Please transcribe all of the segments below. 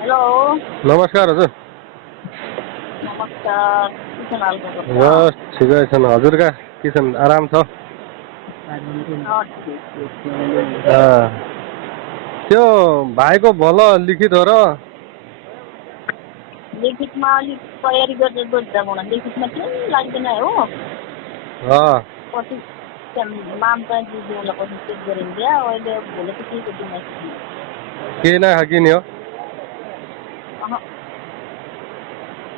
Hello नमस्कार हजुर। नमस्कार के छ हाल खबर छ? बस ठिकै छन् हजुरका के छन्, आराम छ? त्यो भाइको भल लिखित हो र? लिखितमा अलिक तयारी गरेर बस्दा हुन लिखितमा केही लाग्दैन हो। पछि मामका दिदीहरूलाई पछि चेक गरिन्छ। अहिले भोलि त केही गर्दैन। केही नखाकिने हो?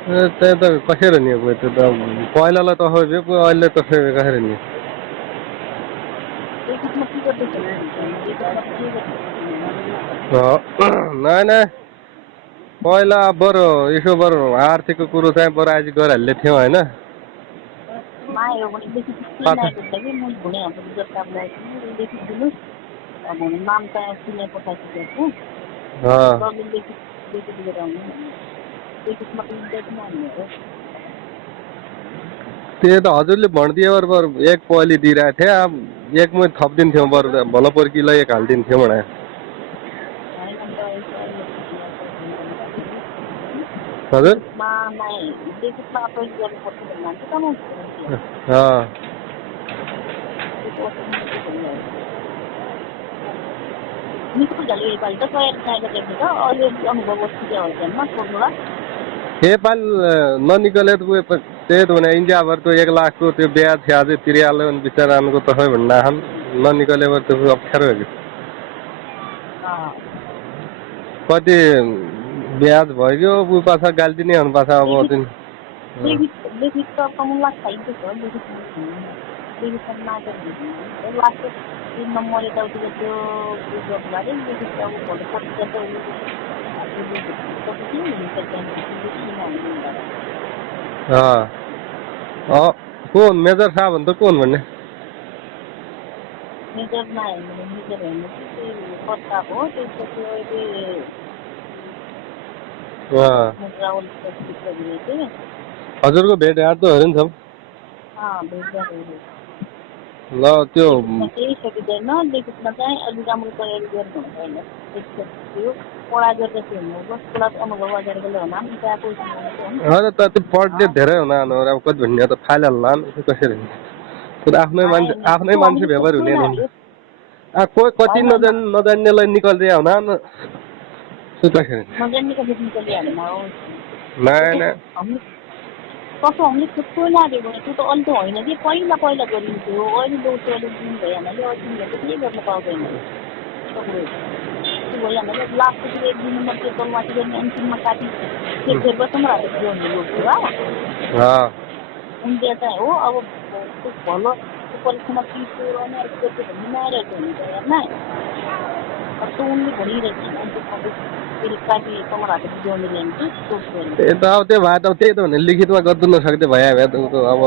त्यही त कसरी नि त्यो त पहिलालाई त खोज्यो अहिले त कसरी नि लिखितमा के गर्दैछ? लिखितमा के नै नै पहिला बरु यसो बरु आर्थिकको कुरो चाहिँ बरु आज गरिहाल्ने थियौँ होइन। नआयो भने लिखित केही नआएको छ कि मैले भने हाम्रो जस्ता ल्याएको लिखित दिनुहोस्। अब नाम चाहिँ चिने पठाइसकेको छु। लिखित लिएर आउनु लिखितमा त इन्ट्रेस्ट नहुने हो। त्यही त हजुरले भनिदियो बरु एक पहली दिइरहेको थिएँ, अब एक मै थपिदिन्थ्यौँ बरु भल पर्किलाई एक हालिदिन्थ्यौँ भने। हजुर लिखितमा अप्रोच गर्नुपर्छ भन्ने मान्छे त निको झाले योपालि त तयारी चाहिएको देख्नु त अहिले अनुभव ठिकै हो ध्यानमा सोध्नुला नेपाल ननिकले त त्यही त भने इन्डियाभर त 1 लाखको त्यो ब्याज अझै तिरिहाल्यो भने बिचराको त खै भन्दा ननिकले त अप्ठ्यारो हो कि कति ब्याज भयो ऊ पाछा गाली दिने हुनु पाछा अब लिखित त कमुला खाइन्छ छ लिखित नगर्नु लास्ट 3 नम्बर यताउति त्यो गर्नुलाई लिखित त भोलि पत्रिका कौन मेजर साहब अन्त कौन भन्ने मेजर नहेर्नु मेजर हेर्नु चाहिँ प्रस्ताव हो त्यसपछि अहिले हजुरको भेटघाट त हो नि सब ल त्यो केही सकिँदैन। लिखितमा चाहिँ अलिक राम्रो तयारी गर्नु हुँदैन। पढा गरेर चाहिँ हुनुपर्छ। पढा अनुभव गरेर होला नि हजुर त त्यो पढ्ने धेरै हुना अब कति भन्ने त फाइल हाल्ला कसरी आफ्नै मान्छे व्यवहार हुने कोही कति नजान्नेलाई निकाल्दै हुना कसो हामीले थुप्रो लाग्यो भने त्यो त अहिले त होइन कि पहिला गरिन्थ्यो। अहिले लोसो अलिक दिन भइहाल्यो तिमीहरूले त केही गर्न पाउँदैन। त्यो भइहाल्यो लास्टतिर 1 दिन मात्रै तलमाथि गर्ने अन्तिममा काटी चेक गरेर राखेको थियो भने लोसो इन्डिया चाहिँ हो। अब त्यो भलो परीक्षामा पिसो अनि भन्ने नआइरहेको हुने त हेर्न त्यो उनले भनिरहेको त्यो भए त त्यही त भने लिखितमा गर्नु नसक्दै भइहाल्यो अब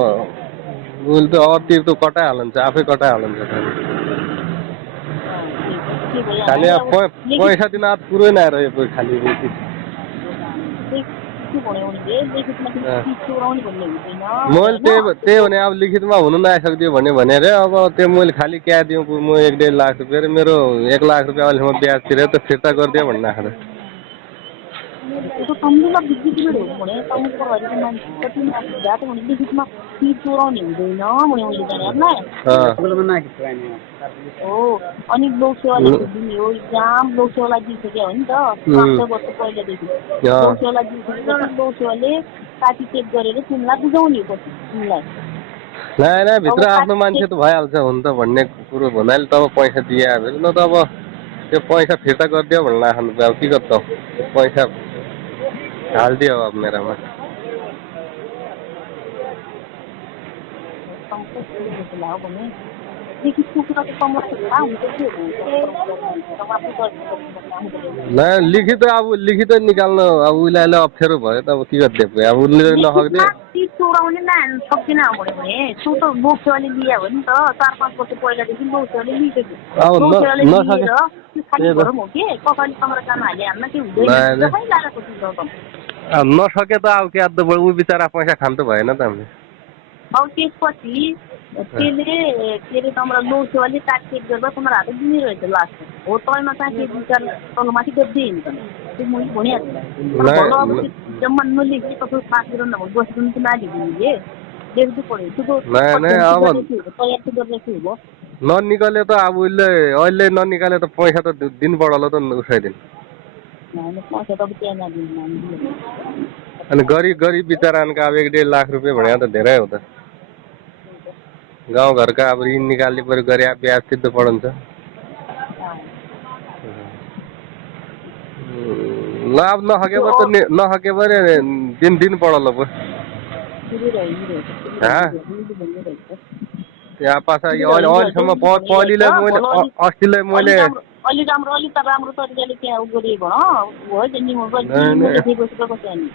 उसले त अतिर त कटाइहाल्छ आफै कटाइहाल्छ खालि पैसा दिन पुरै नआइरह्यो खालि मैले त्यही भने अब लिखितमा हुनु नआइसक्दियो भने रे अब त्यो मैले खालि क्या दिउँ म 1-1.5 लाख रुपियाँ मेरो 1 लाख रुपियाँ अहिलेसम्म ब्याज तिरेर त फिर्ता गरिदियो भन्ने आएको लिखितमा चोराउने हुँदैन अनि लोकसेवाले दिने हो इक्जाम लोकसेवालाई दिइसक्यो हो नि त 5 वर्ष पहिलादेखि लोकसेवालाई दिइसकेपछि लोकसेवाले काटी चेक गरेर तिमीलाई बुझाउने पछि तिमीलाई नै भित्र आफ्नो मान्छे त भइहाल्छ हुन त भन्ने कुरो भन्नाले त अब पैसा दिइहाल्यो न त अब त्यो पैसा फिर्ता गरिदियो भन्ला अब के गर्छौ पैसा हालिदियो अब मेरोमा लिखित अब लिखित निकाल्नु अब उसलाई अप्ठ्यारो भयो त अब के गर्दै अब उसले नसक्दै चोराउने सक्दैन भने त्यो त लोकसेवाले लिया हो नि त 4-5 वर्ष पहिलादेखि लोकसेवाले नसके त अब क्या त ऊ बिचरा पैसा खानु त भएन त हामीले अब त्यसपछि त्यसले के अरे तपाईँलाई लो सेवाले काटकेट गरेर तपाईँहरू हात दिने रहेछ लास्ट हो तलमा चाहिँ त्यो विचार तलमाथि गर्दै हिँड्छ त्यो मैले भनिहाल्छु अब त्यो जम्मा नलेखेँ तपाईँ पास गरेर नभए बस्नु चाहिँ नालिदिने लेख्नु पऱ्यो त्यो तयार चाहिँ गरेर हो ननिकाले त अब उसले अहिले ननिकाले त पैसा त दिनु पडला त उठाइदिनु पैसा त अब त्यहाँ नदिनु अनि गरिब बिचरानको अब 1.5 लाख रुपियाँ भने त धेरै हो त गाउँघरका अब ऋण निकाल्ने पऱ्यो गरे ब्याज तिर्नु पढन्छ ल अब नहकेबर त नहकेबर दिनु पडला पो त्यहाँ पासा अहिलेसम्म पहिलेलाई मैले अस्तिलाई मैले अलि त राम्रो तरिकाले त्यहाँ उ गरेँ भयो नि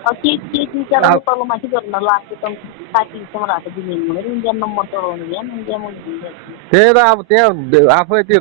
अब के विचार तलमाथि गर्न लाग्छ त साथीसँग हात दिने भनेर इन्डिया नम्बर चढाउनु यहाँ इन्डिया मैले त्यही त अब त्यहाँ आफै त्यो